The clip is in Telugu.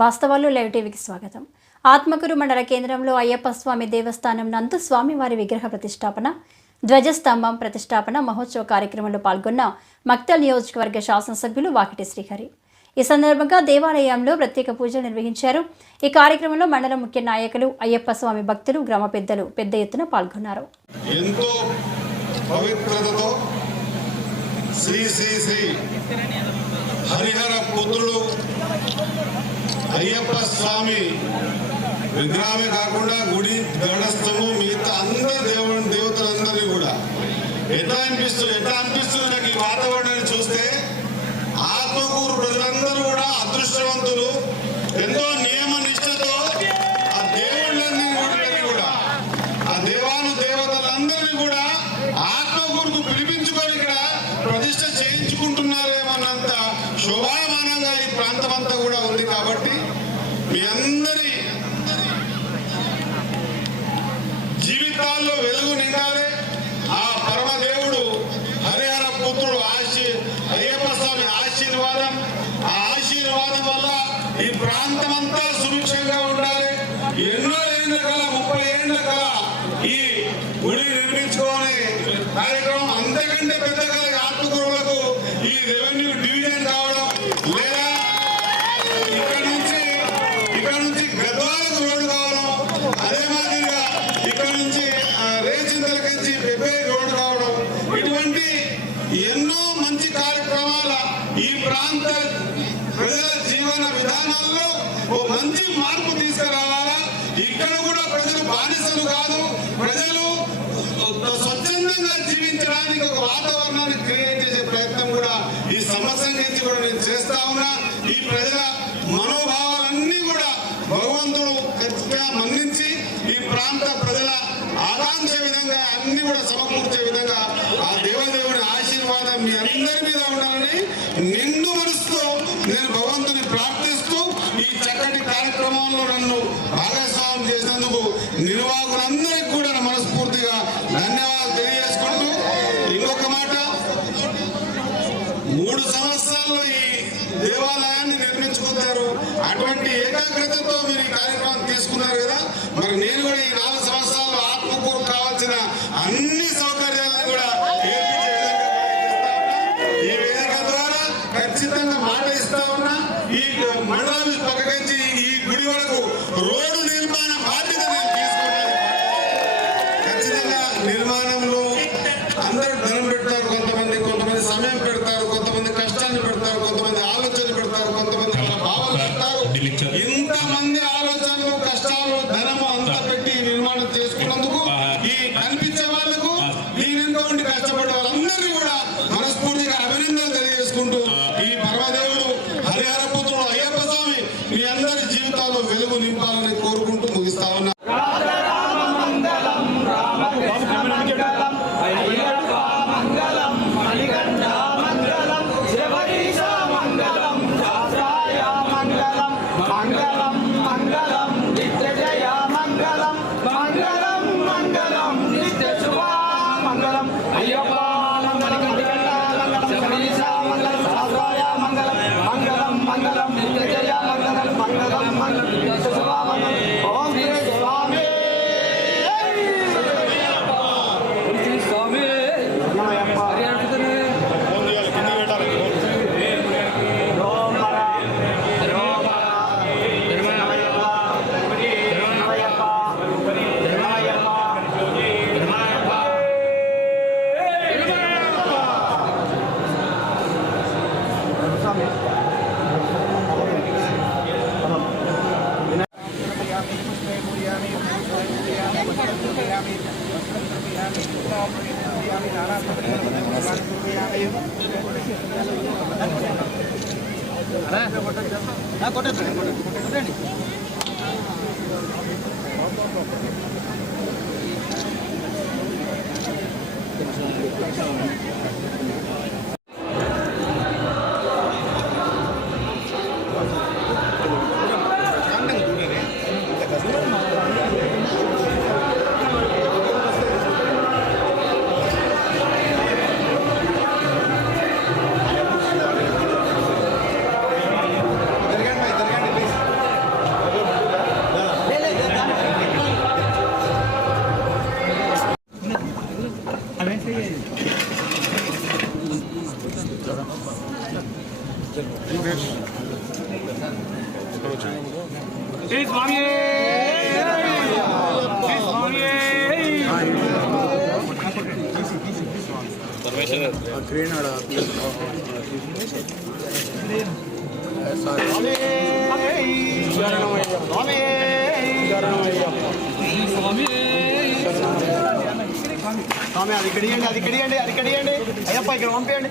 వాస్తవాలు లైవ్ టీవీకి స్వాగతం. ఆత్మకూరు మండల కేంద్రంలో అయ్యప్ప స్వామి దేవస్థానం నందు స్వామివారి విగ్రహ ప్రతిష్టాపన, ధ్వజస్తంభం ప్రతిష్టాపన మహోత్సవ కార్యక్రమంలో పాల్గొన్న మక్తల్ నియోజకవర్గ శాసనసభ్యులు వాకిటి శ్రీహరి. ఈ సందర్భంగా దేవాలయంలో ప్రత్యేక పూజలు నిర్వహించారు. ఈ కార్యక్రమంలో మండల ముఖ్య నాయకులు, అయ్యప్ప స్వామి భక్తులు, గ్రామ పెద్దలు పెద్ద ఎత్తున పాల్గొన్నారు. ఎంతో పవిత్రతతో శ్రీ శ్రీ శ్రీ హరిహర పుత్రుడు అయ్యప్ప స్వామి విగ్రహమే కాకుండా గుడి గడస్థము మిగతా అందరు దేవతలందరినీ కూడా ఎట్లా అనిపిస్తుంది నాకు ఈ వాతావరణాన్ని చూస్తే ఆత్మకూరు ప్రజలందరూ కూడా అదృష్టవంతులు. ఎంతో నియమ నిష్ఠతో ఆ దేవుళ్ళని కూడా ఆ దేవతలందరినీ కూడా ఆత్మకూరుకు పిలిపించుకొని ఇక్కడ ప్రతిష్ట చేయించుకుంటున్నారేమన్నంత శోభామానంగా ఈ ప్రాంతం అంతా కూడా ఉంది. కాబట్టి మీ అందరి జీవితాల్లో వెలుగు నిండాలి. ఆ పరమదేవుడు హరిహర పుత్రుడు అయ్యప్ప స్వామి ఆశీర్వాదం, ఆ ఆశీర్వాదం వల్ల ఈ ప్రాంతం అంతా సుభిక్షంగా ఉండాలి. ఎన్నో ఏళ్ళ కల 30 ఏళ్ళ కల ఈ గుడి నిర్మించుకోనే కార్యక్రమం అంతకంటే పెద్ద కల ఆత్మకూరులకు ఈ రెవెన్యూ డివిజన్ కావడం, లేదా ఇక్కడ నుంచి గద్వాలకు రోడ్డు కావడం, అదే మాదిరిగా ఇక్కడ నుంచి రేచింతలకించి పెబ్బే రోడ్డు కావడం, ఇటువంటి ఎన్నో మంచి కార్యక్రమాల ఈ ప్రాంత ప్రజల జీవన విధానాల్లో ఓ మంచి మార్పు తీసుకురావాలా. ఇక్కడ కూడా ప్రజలు బానిసలు కాదు, ప్రజలు స్వచ్ఛందంగా జీవించడానికి ఒక వాతావరణాన్ని క్రియేట్ చేసే ప్రయత్నం కూడా ఈ సంవత్సరం నుంచి కూడా నేను చేస్తా ఉన్నా. ఈ ప్రజల మనోభావాలన్నీ కూడా భగవంతుడు ఖచ్చితంగా మన్నించి ఈ ప్రాంత ప్రజల ఆకాంక్ష విధంగా అన్ని కూడా సమకూర్చే విధంగా ఆ దేవదేవుని ఆశీర్వాదం మీ అందరి మీద ఉండాలని నిండు మనసుతో నేను భగవంతుని ప్రార్థిస్తూ ఈ చక్కటి కార్యక్రమంలో నన్ను భాగస్వామ్యం చేసినందుకు నిర్వాహకులందరికీ కూడా మనస్ఫూర్తిగా ధన్యవాదాలు తెలియజేసుకుంటూ, ఇంకొక మాట, 3 సంవత్సరాల్లో ఈ దేవాలయాన్ని నిర్మించుకుంటారు. అటువంటి ఏకాగ్రతతో మీరు ఈ కార్యక్రమం తీసుకున్నారు కదా. మరి నేను కూడా ఈ 4 సంవత్సరాల్లో ఆత్మకూరు కావాల్సిన అన్ని సౌకర్యాలను కూడా ఈ వేదిక ద్వారా ఖచ్చితంగా మాట ఇస్తా ఉన్నా. ఈ మండలం పక్కరించి ఈ గుడి వరకు రోడ్డు నిర్మాణ బాధ్యత నేను తీసుకున్నాను. ఖచ్చితంగా నిర్మాణంలో అందరూ ధనం పెడతారు, కొంతమంది సమయం పెడతారు, కొంతమంది కష్టాన్ని పెడతారు, కొంతమంది ఆలోచనలు పెడతారు, కొంతమంది భావాలు పెడతారు. ఇంతమంది ఆలోచనలు, కష్టాలు, ధనము అంతా పెట్టి నిర్మాణం చేసుకున్నందుకు ఈ కనిపించే వాళ్ళకు దీనిలో ఉండి కష్టపడే వాళ్ళందరినీ కూడా మనస్ఫూర్తిగా అభినందనలు తెలియజేసుకుంటూ, ఈ పరమదేవుడు హరిహర పుత్రుడు అయ్యప్ప స్వామి మీ అందరి జీవితాల్లో వెలుగు నింపాలని కోరుకుంటూ ముగిస్తా ఉన్నా. స్వామి అది కడియండి అయ్యప్ప ఇక్కడ పంపించండి.